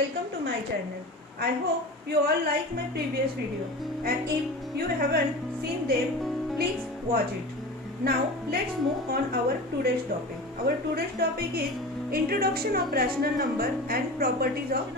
welcome to my channel. I hope you all like my previous video, and if you haven't seen them, please watch it. Now let's move on our today's topic. Our today's topic is introduction of rational number and properties of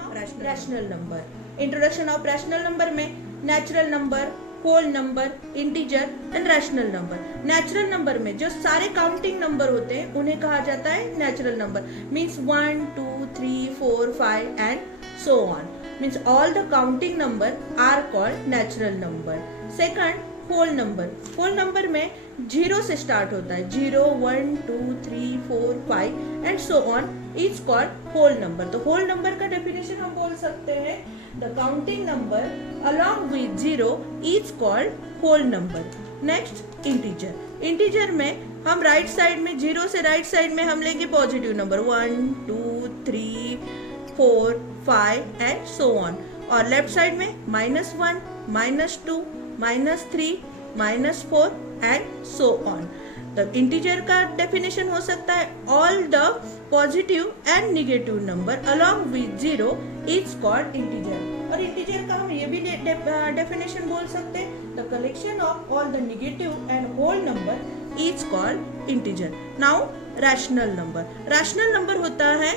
rational number. Introduction of rational number में natural number, whole number, integer and rational number. Natural number में जो सारे counting number होते हैं उन्हें कहा जाता है natural number. Means 1 2 3 4 5 and so on. Means all the counting number are called natural number. Second, whole number. Whole number में जीरो से स्टार्ट होता है. 0 1 2 3 4 5 and so on is called whole number. तो होल नंबर का definition हम बोल सकते हैं the counting number along with zero is called whole number. Next, integer. integer में हम राइट साइड में जीरो से राइट साइड में हम लेंगे positive number 1 2 3 4 5 and so on. और लेफ्ट साइड में -1 -2 -3 -4 and so on. The integer का डेफिनेशन हो सकता है all the positive and negative number along with zero is called integer. और इंटीजर का हम ये भी डेफिनेशन बोल सकते हैं the collection of all the negative and whole number is called integer. Now rational number. Rational number होता है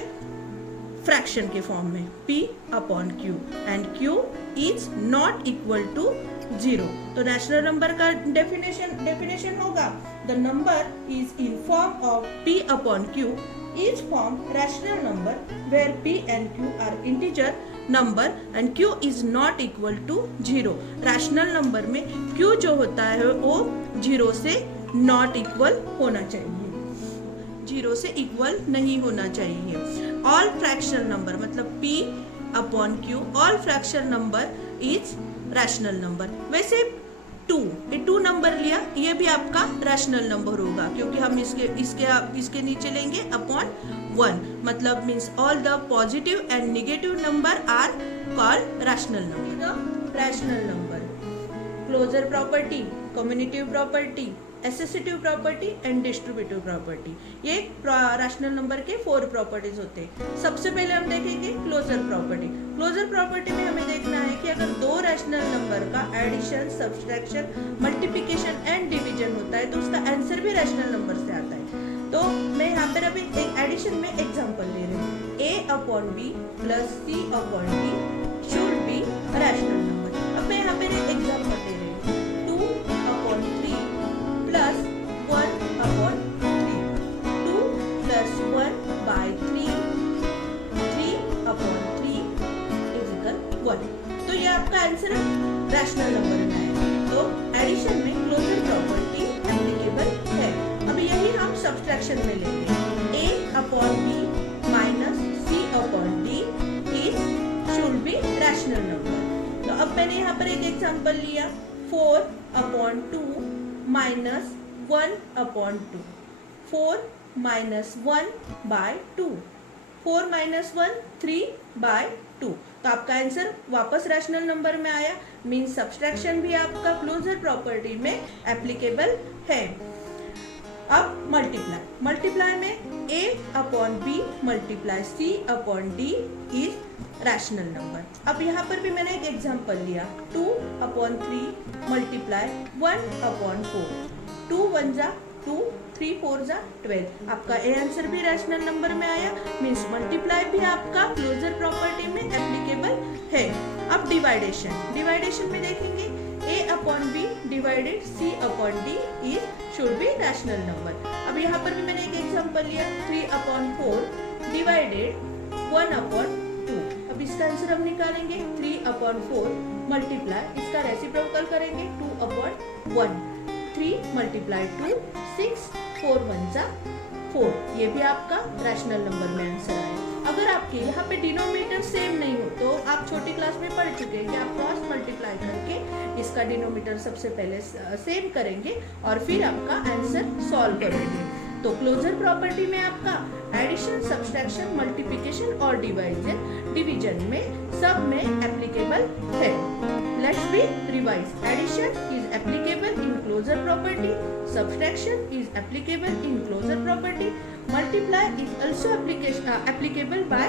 फ्रैक्शन के फॉर्म में p upon q and q is not equal to zero. तो रैशनल नंबर का definition होगा the number is in form of p upon q is form rational number where p and q are integer number and q is not equal to zero. Rational number में q जो होता है वो zero से not equal होना चाहिए, zero से equal नहीं होना चाहिए. ऑल फ्रैक्शनल नंबर मतलब p upon q all fractional number is rational number. वैसे 2 ये 2 नंबर लिया, ये भी आपका रैशनल नंबर होगा क्योंकि हम इसके नीचे लेंगे अपॉन 1. मतलब means all the positive and negative number are called rational number. Rational number, closure property, commutative property, associative property and distributive property. ये रैशनल नंबर के 4 प्रॉपर्टीज होते हैं. सबसे पहले हम देखेंगे क्लोजर प्रॉपर्टी. क्लोजर प्रॉपर्टी में हमें देखना है कि अगर दो रैशनल नंबर का addition, subtraction, multiplication and division होता है तो उसका आंसर भी रैशनल नंबर से आता है. तो मैं यहाँ पर अभी एक एडिशन में एग्जांपल ले रही हूँ. a upon b plus c upon d should be rational number. अब मैं यहाँ पर एक एग्जांपल ले रही हूँ 2 upon 3 plus 1 upon 3. 2 plus 1 by 3 3 upon 3 is equal 1. तो ये आपका आंसर रैशनल नंबर में है. तो एडिशन में क्लोजर प्रॉपर्टी एप्लीकेबल है. अब यही हम सब्सट्रैक्शन में लेंगे. a upon b minus c upon d is should be rational number. तो अब मैंने यहाँ पर एक एग्जांपल लिया 4 upon 2 minus 1 upon 2. 4 minus 1 by 2. 4 minus 1 3 by 2. तो आपका आंसर वापस रैशनल नंबर में आया. मीन्स सब्सट्रैक्शन भी आपका क्लोजर प्रॉपर्टी में एप्लीकेबल है. अब मल्टीप्लाई में a upon b multiply c upon d is rational number. अब यहाँ पर भी मैंने एक एग्जांपल लिया 2 अपॉन 3 मल्टीप्लाई 1 अपॉन 4. 2 1 जा 2 3 4 जा 12. आपका ए आंसर भी रैशनल नंबर में आया. मीन्स मल्टीप्लाई भी आपका क्लोजर प्रॉपर्टी में एप्लीकेबल है. अब डिवाइडेशन में देखेंगे a upon b divided c upon d is should be rational number. अब यहाँ पर भी मैंने एक एग्जांपल लिया 3 अपॉन 4 डिवाइडेड 1 अपॉन 2. अब इसका आंसर हम निकालेंगे 3 अपॉन 4 मल्टीप्लाई इसका रेसिप्रोकल करेंगे 2 अपॉन 1. 3 मल्टीप्लाई 2 6 4 1 जा 4. ये भी आपका रैशनल नंबर में आंसर आया. अगर आपके यहाँ पे डिनोमिनेटर सेम नहीं हो तो आप छोटी क्लास में पढ़ चुके हैं कि आप क्रॉस मल्टीप्लाई करके इसका डिनोमिनेटर सबसे पहले सेम करेंगे और फिर आपका आंसर सॉल्व करेंगे. तो क्लोजर प्रॉपर्टी में आपका एडिशन, सब्सट्रैक्शन, मल्टीप्लिकेशन और डिवीजन में सब में एप्लीकेबल है. Let's be revise. Addition is applicable in closure property. Subtraction is applicable in closure property. Multiply is also applicable by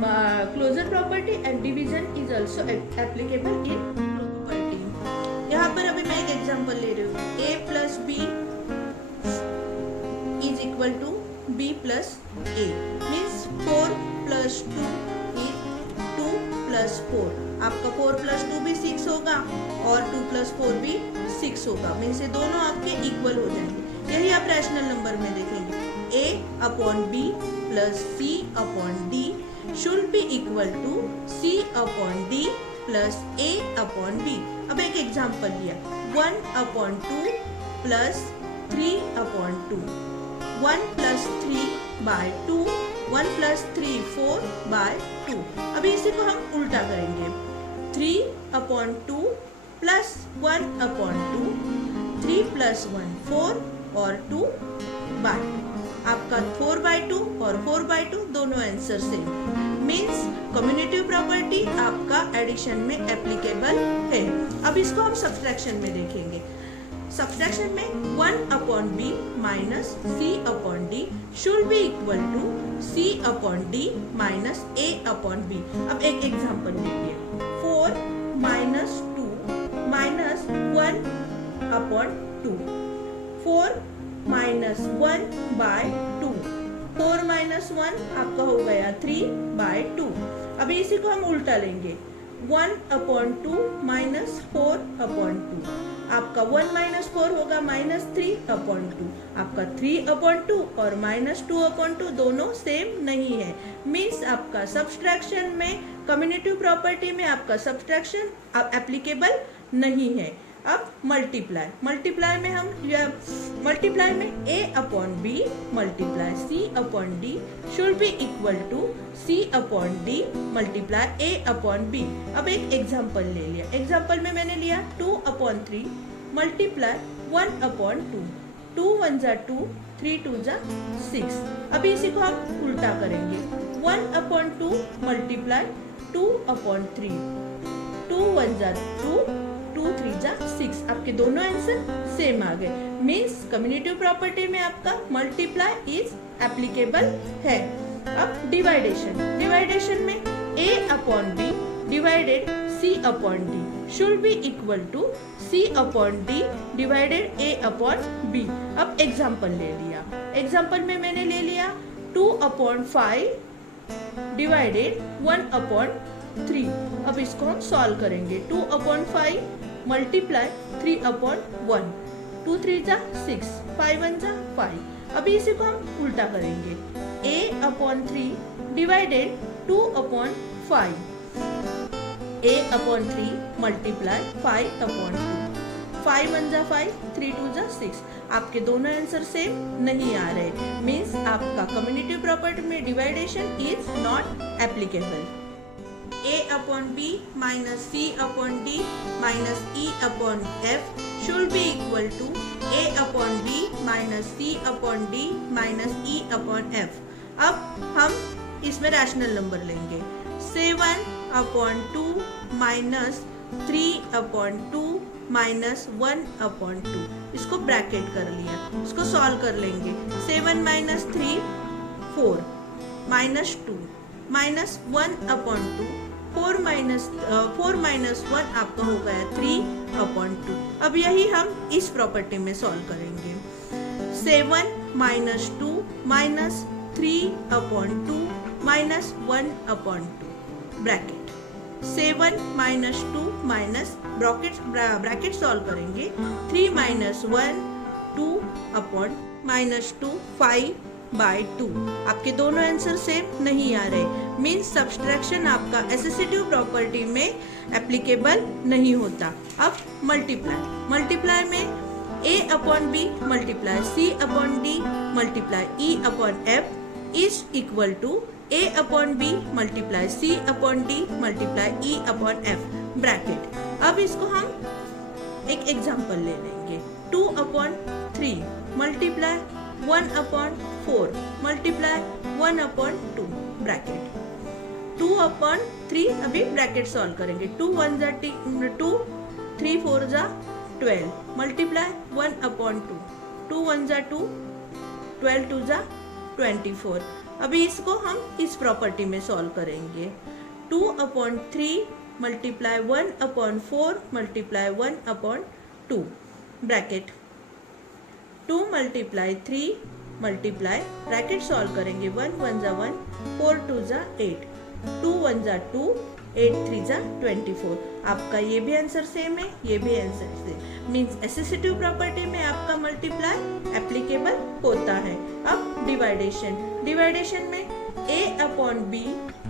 closure property and division is also applicable in property. यहाँ पर अभी मैं एक example ले रही हूँ, a plus B is equal to b plus a, means 4 plus 2 is 2 plus 4। आपका 4 plus 2 भी 6 होगा और 2 प्लस 4 भी 6 होगा, मीन्स ये दोनों आपके इक्वल हो जाएंगे। यही आप रैशनल नंबर में देखेंगे, a upon b plus c upon d should be equal to c upon d plus a upon b। अब एक एग्जांपल लिया, 1 upon 2 plus 3 upon 2, 1 plus 3 by 2, 1 plus 3 4 by 2। अभी इसी को हम उल्टा करेंगे, 3 अपॉन 2 प्लस 1 अपॉन 2, 3 प्लस 1 4 और 2 बाय 2। आपका 4 बाय 2 और 4 बाय 2 दोनों आंसर सेम, मीन्स कम्युनिटिव प्रॉपर्टी आपका एडिशन में एप्लीकेबल है। अब इसको हम सब्सट्रैक्शन में देखेंगे। सब्सट्रैक्शन में 1 upon B minus C upon D should be equal to C upon D minus A upon B. अब एक एग्जांपल लीजिए, 4 minus 2 minus 1 upon 2, 4 minus 1 by 2, 4 minus 1 आपका हो गया 3 बाय 2। अभी इसी को हम उल्टा लेंगे, 1 अपॉन 2 माइनस 4 अपॉन 2, आपका 1 माइनस 4 होगा माइनस 3 अपॉन 2, आपका 3 अपॉन 2 और माइनस 2 अपॉन 2 दोनों सेम नहीं है, मीन्स आपका सब्सट्रैक्शन में कम्युनिटिव प्रॉपर्टी में आपका सब्सट्रैक्शन एप्लीकेबल नहीं है। अब मल्टीप्लाई में हम मल्टीप्लाई में a upon B multiply c upon D should be equal to c upon D multiply a upon b। अब एक एग्जांपल ले लिया, एग्जांपल में मैंने लिया 2 अपॉन 3 मल्टीप्लाई 1 अपॉन 2, 2 1 जा 2, 3 2 जा 6। अभी इसी को हम उल्टा करेंगे, 1 अपॉन 2 मल्टीप्लाई 2 अपॉन 3, 2 1 जा 2, 2 3 जा 6। आपके दोनों आंसर सेम आ गए, मीन्स कम्युनिटिव प्रॉपर्टी में आपका मल्टीप्लाई इज एप्लीकेबल है। अब डिवाइडेशन में a upon b divided c upon d should be equal to c upon d divided a upon b। अब एग्जांपल ले लिया, एग्जांपल में मैंने ले लिया 2 अपॉन 5 डिवाइडेड 1 अपॉन 3। अब इसको हम सॉल्व करेंगे, 2 अपॉन 5 मल्टीप्लाई 3 अपॉन 1, 2 3 जा 6, 5 1 जा 5। अभी इसी को हम उल्टा करेंगे, a upon 3 divided 2 upon 5, a upon 3 multiply 5 upon 2, 5 1 जा 5, 3 2 जा 6। आपके दोनों आंसर सेम नहीं आ रहे, मीन्स आपका कम्युनिटिव प्रॉपर्टी में division is not applicable. a upon b minus c upon d minus e upon f should be equal to a upon b minus c upon d minus e upon f। अब हम इसमें rational number लेंगे, 7 upon 2 minus 3 upon 2 minus 1 upon 2। इसको bracket कर लिया, इसको solve कर लेंगे, 7 minus 3 4 minus 2 minus 1 upon 2, 4 minus 1 आपका हो गया 3 अपॉन 2। अब यही हम इस प्रॉपर्टी में सॉल्व करेंगे, 7 minus 2 minus 3 upon 2 minus 1 upon 2 bracket, 7 minus 2 minus bracket solve करेंगे, 3 माइनस 1 2 अपॉन माइनस 2 5 बाय 2। आपके दोनों आंसर सेम नहीं आ रहे, मीन्स सब्सट्रैक्शन आपका एसोसिएटिव प्रॉपर्टी में एप्लीकेबल नहीं होता। अब मल्टीप्लाई में a upon b multiply c upon d multiply e upon f is equal to a upon b multiply c upon d multiply e upon f bracket. अब इसको हम एक एग्जांपल ले लेंगे, 2 upon 3 multiply 1 upon 4 multiply 1 upon 2 bracket, 2 upon 3 अभी bracket solve करेंगे, 2 1 जा 2, 3 4 जा 12 मल्टीप्लाई 1 अपॉन 2, 2 1 जा 2, 12 2 जा 24 अभी इसको हम इस प्रॉपर्टी में सॉल्व करेंगे। 2/3 multiply 1/4 multiply 1/2 bracket 2 multiply 3 multiply bracket solve करेंगे। 1 1 जा 1, 4 2 जा 8, 2 1 जा 2, 8 3 जा 24। आपका ये भी आंसर सेम है, ये भी answer same, means associative property में आपका मल्टीप्लाई एप्लीकेबल होता है। अब डिवाइडेशन में a/b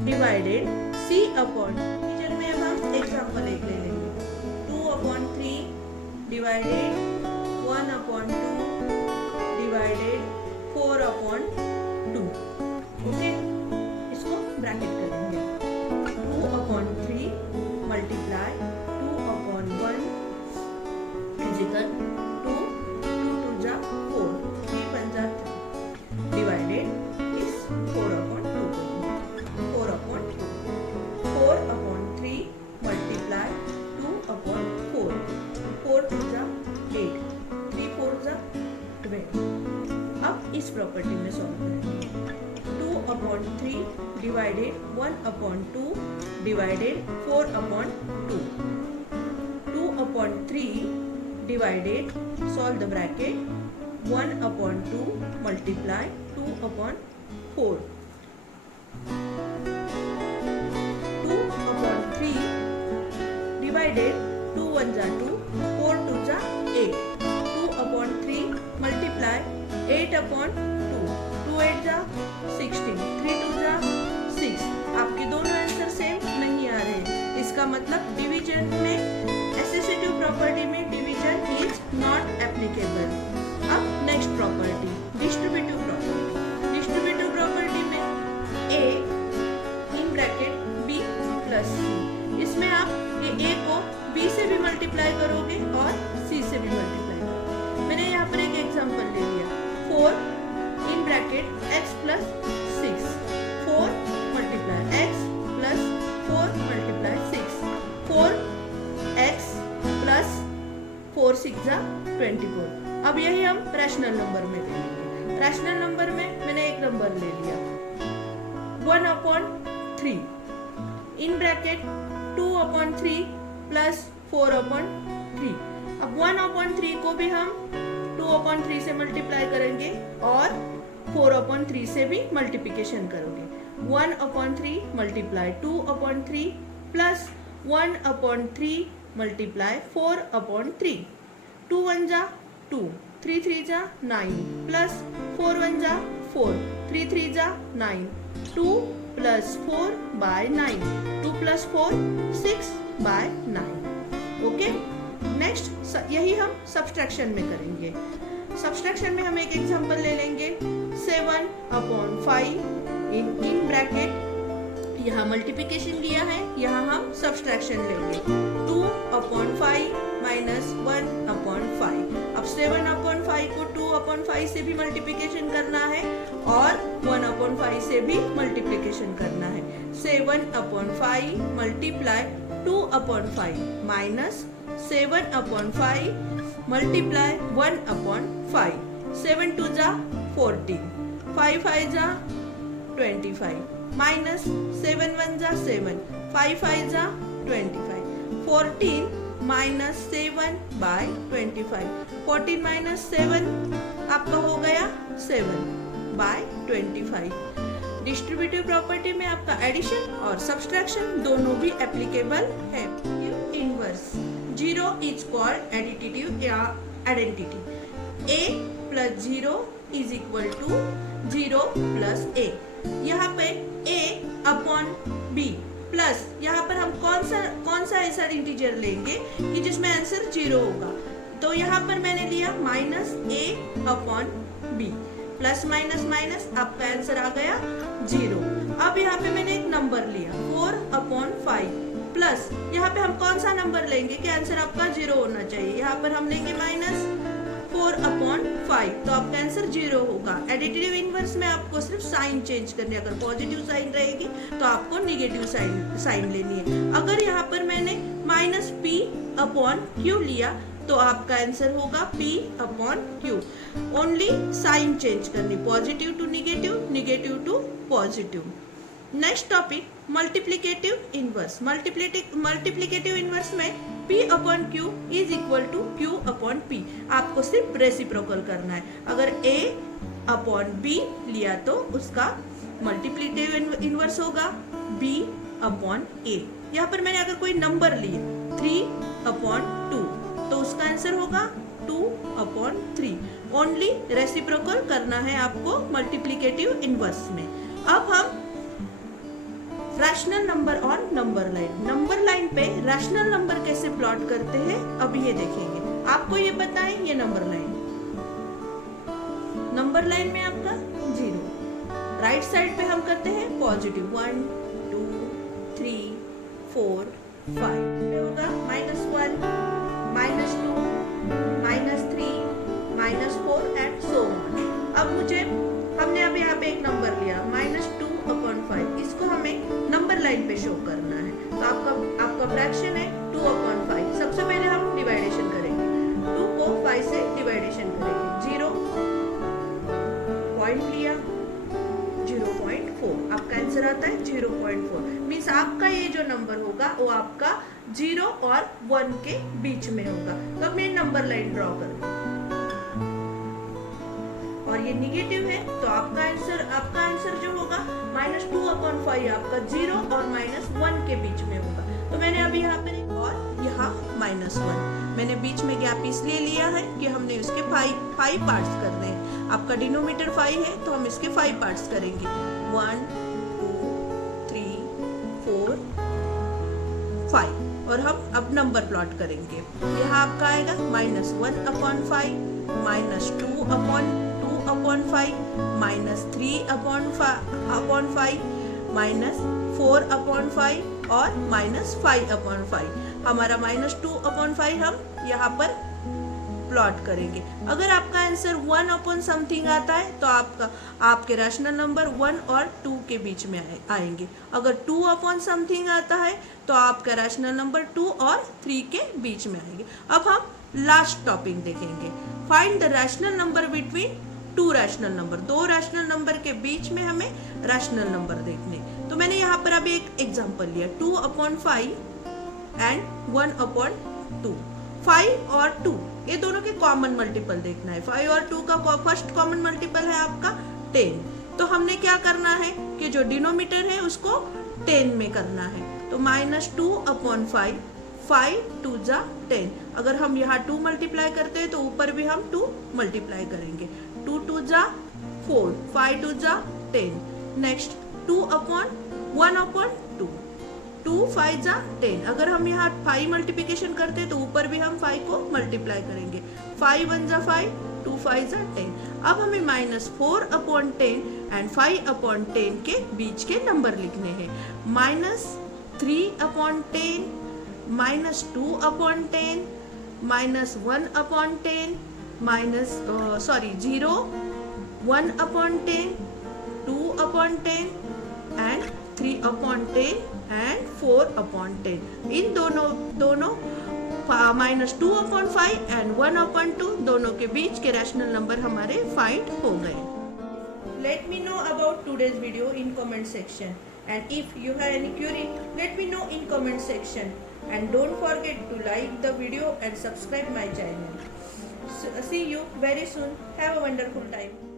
डिवाइडेड c/, डिवीजन में अब हम एग्जांपल एक ले लेंगे। 2/3 डिवाइडेड 1/2 डिवाइडेड 4/2। ओके, इसको ब्रैकेट करेंगे। 2/3 मल्टीप्लाई 2/1 इजिकल 2, 2 2 जा 4, 3 1 जा 3 डिवाइडेड इस 4/2 करेंगे। 4/2 4/3 मल्टीप्लाई 2/4, 4 2 जा 8, 3 4 जा 12। अब इस प्रॉपर्टी में सॉल्व करेंगे। 2/3 divided 1/2 divided 4/2, 2/3 divided solve the bracket 1/2 multiply 2/4, 2/3 divided 2 1 जा 2, 4 2 जा 8, 2/3 मल्टीप्लाई 8/2, 2 8 जा 16, 3 2 जा 6। आपके दोनों आंसर सेम नहीं आ रहे, इसका मतलब डिवीजन में एसोसिएटिव प्रॉपर्टी में डिवीजन इज नॉट एप्लीकेबल। अब next property distributive property. Distributive property में a in bracket b plus c, इसमें आप ये a को b से भी मल्टीप्लाई करोगे और c से भी मल्टीप्लाई करोगे। मैंने यहाँ पर एक एग्जांपल ले लिया। 4 in bracket x plus 6, 4 multiply x plus 4 multiply 6, 4x plus 4 6 जा 24। अब यही हम रैशनल नंबर में ले लेंगे। रैशनल नंबर में मैंने एक नंबर ले लिया 1/3 इन ब्रैकेट 2/3 प्लस 4/3। अब 1/3 को भी हम 2/3 से मल्टीप्लाई करेंगे और 4/3 से भी मल्टीप्लिकेशन करोगे। 1/3 मल्टीप्लाई 2/3 प्लस 1/3 मल्टीप्लाई 4/3। 2 1 जा 2, 3 3 जा 9 प्लस 4 1 जा 4, 3 3 जा 9, 2 plus 4 by 9, 2 plus 4 6 by 9। Okay, next यही हम सब्सट्रैक्शन में करेंगे। सब्सट्रैक्शन में हम एक एग्जांपल ले लेंगे। 7/5 इन ब्रैकेट, यहाँ मल्टीप्लिकेशन लिया है, यहाँ हम सब्सट्रैक्शन लेंगे। 2/5 माइनस 1/5। अब 7/5 को 2/5 से भी मल्टीप्लिकेशन करना है और 1/5 से भी मल्टीप्लिकेशन करना है। 7/5 मल्टीप्लाई 2/5 माइनस 7/5 मल्टीप्लाई 1/5। 7 2 जा 14, 5 5 जा 25 माइनस 7 1 जा 7, 5 5 जा 25। 14 माइनस 7 बाय 25। 14 माइनस 7 आपका हो गया 7 बाय 25। डिस्ट्रीब्यूटिव प्रॉपर्टी में आपका एडिशन और सब्सट्रैक्शन दोनों भी एप्लीकेबल है। इनवर्स 0 इज कॉल्ड एडिटिव या identity. a plus 0 is equal to 0 plus a। यहाँ पे a अपॉन b प्लस यहाँ पर हम कौन सा ऐसा इंटीजर लेंगे कि जिसमें आंसर 0 होगा। तो यहाँ पर मैंने लिया minus a upon b, plus minus minus आपका आंसर आ गया 0। अब यहाँ पे मैंने एक नंबर लिया 4/5 प्लस यहाँ पे हम कौन सा नंबर लेंगे कि आंसर आपका 0 होना चाहिए। यहाँ पर हम लेंगे माइनस 4/5, तो आपका आंसर 0 होगा। एडिटिव इनवर्स में आपको सिर्फ साइन चेंज करनी है। अगर पॉजिटिव साइन रहेगी तो आपको निगेटिव साइन लेनी है। अगर यहाँ पर मैंने माइनस p/q लिया तो आपका आंसर होगा P upon Q। Only sign change करनी, positive to negative, negative to positive. Next topic multiplicative inverse. Multiplicative inverse में P upon Q is equal to Q upon P। आपको सिर्फ रेसिप्रोकल करना है। अगर A अपॉन B लिया तो उसका मल्टीप्लिकेटिव इनवर्स होगा B अपॉन A। यहाँ पर मैंने अगर कोई नंबर लिए 3 अपॉन 2 तो उसका आंसर होगा 2 अपॉन 3। ओनली रेसिप्रोकल करना है आपको मल्टीप्लिकेटिव इनवर्स में। अब हम rational number on number line. Number line पे रैशनल नंबर कैसे प्लॉट करते हैं अब ये देखेंगे। आपको ये पता है ये नंबर लाइन में आपका 0, राइट साइड पे हम करते हैं पॉजिटिव 1 2 3 4 5 होगा -1 -2 -3 -4 एंड सो ऑन। अब हमने अब यहाँ पे एक नंबर लिया -2 अपॉन 5, इसको हमें नंबर लाइन पे शो करना है। तो आपका फ्रैक्शन है 2 अपॉन 5। सबसे पहले हम डिवाइडेशन करेंगे, 2 को 5 से डिवाइडेशन करेंगे। 0 पॉइंट लिया 0.4, आपका आंसर आता है 0.4। मीन्स आपका ये जो नंबर होगा वो आपका 0 और 1 के बीच में होगा। तो अब मैं नंबर लाइन ड्रॉ करूँ और ये निगेटिव है तो आपका आंसर जो होगा -2 अपॉन 5 आपका 0 और -1 के बीच में होगा। तो मैंने अभी यहाँ पे और यहाँ -1 मैंने बीच में गैप इसलिए लिया है कि हमने उसके 5 पार्ट्स करने हैं। आपका डिनोमिनेटर 5 है तो हम इसके 5 पार्ट्स करेंगे, 1 2 3 4 5। और हम अब नंबर प्लॉट करेंगे। यहाँ आपका आएगा -1 अपॉन 5, -2 अपॉन 5, -3 अपॉन 5, -4 अपॉन 5 और -5 अपॉन 5। हमारा -2 अपॉन 5 हम यहाँ पर प्लॉट करेंगे। अगर आपका आंसर 1 अपॉन समथिंग आता है तो आपके रैशनल नंबर 1 और 2 के बीच में आएंगे। अगर 2 अपॉन समथिंग आता है तो आपका रैशनल नंबर 2 और 3 के बीच में आएंगे। अब हम लास्ट टॉपिक देखेंगे, find the rational number between 2 rational number. 2 rational number के बीच में हमें रैशनल नंबर देखने। तो मैंने यहाँ पर अभी एक एग्जांपल लिया, 2 अपॉन 5 एंड 1 अपॉन 2। 5 और 2 ये दोनों के कॉमन मल्टीपल देखना है। 5 और 2 का फर्स्ट कॉमन मल्टीपल है आपका 10। तो हमने क्या करना है कि जो डिनोमिनेटर है उसको 10 में करना है। तो -2 अपॉन 5, 5 2 जा 10। अगर हम यहाँ 2 मल्टीप्लाई करते हैं तो ऊपर भी हम 2 मल्टीप्लाई करेंगे, 2 2 जा 4, 5 2 जा 10। नेक्स्ट 2 अपॉन 1 अपॉन 2, 2 5 जा 10। अगर हम यहाँ 5 मल्टीप्लिकेशन करते हैं तो ऊपर भी हम 5 को मल्टीप्लाई करेंगे, 5 1 जा 5, 2 5 जा 10। अब हमें -4 अपॉन 10 एंड 5 अपॉन 10 के बीच के नंबर लिखने हैं। -3 upon 10, -2 upon 10, -1 upon 10, 0 1 upon 10, 2 upon 10 and 3 upon 10 and 4 upon 10। इन दोनों -2 अपॉन 5 एंड 1 अपॉन 2 दोनों के बीच के रैशनल नंबर हमारे फाइंड हो गए। Let me know about today's video in comment section, and if you have any query, let me know in comment section, and don't forget to like the video and subscribe my channel. So, see you very soon. Have a wonderful time.